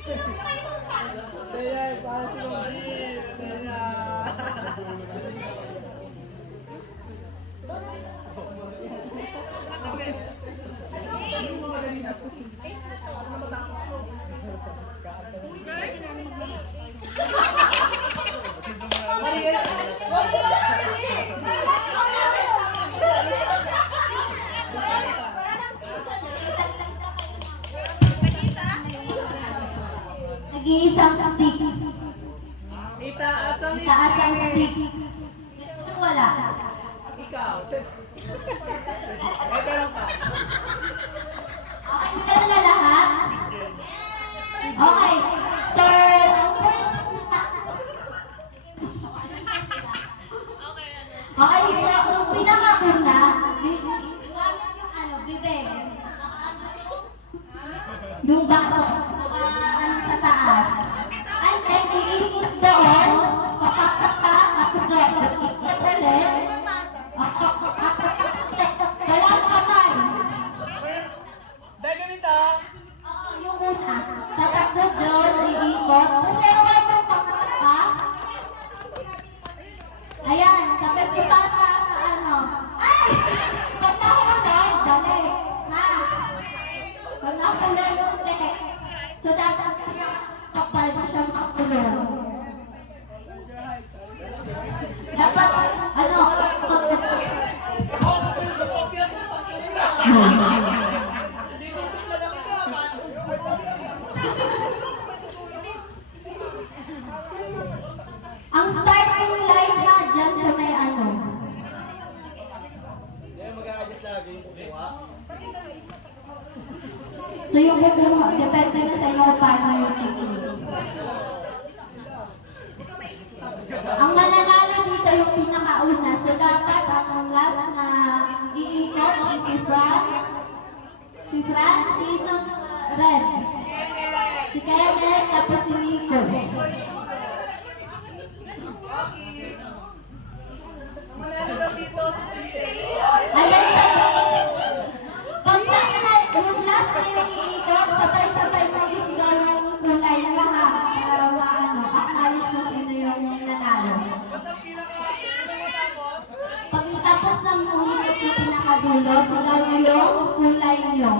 Ayan, para si Mabit. Nag-iisang stick. Itaas ang Itaas ang stick. Wala. Ikaw. Eka lang pa. Okay, meron na lahat? Okay. So, ang first okay, so, ang pinakauna, gamit yung bibig. Yung baso, sa taas. And then, iikot doon, papasok ka, at sugot. Ikot ulit. Papasok ka, dalawang kamay. Dahil ganito. Yung una, tatakbo doon, iikot. Pero wag yung pangkataka. Ayan, tapos ipasa sa Ay! Pag nahulog, dali. Ha? Pag nahulog, dali. So, dapat kapal na siyang kapulong. Dapat, ang starting line na dyan sa may Mag-aayos lagi yung kukuha. So yung kukuha, depende na sa inyo kung paano yung kikinig. Ang mananalo dito yung pinakauna. So dapat ang last na iikot si Franz. Si Franz, sino red? Si Kenneth, tapos si Nico. Ayan sa pag last na, yung last na yung iikot, sabay-sabay na isigaw yung kulay na lahat para acknowledge mo sino yung nanalo. Pag tapos ng umiikot yung pinakadulo, sigaw nyo yung kulay nyo.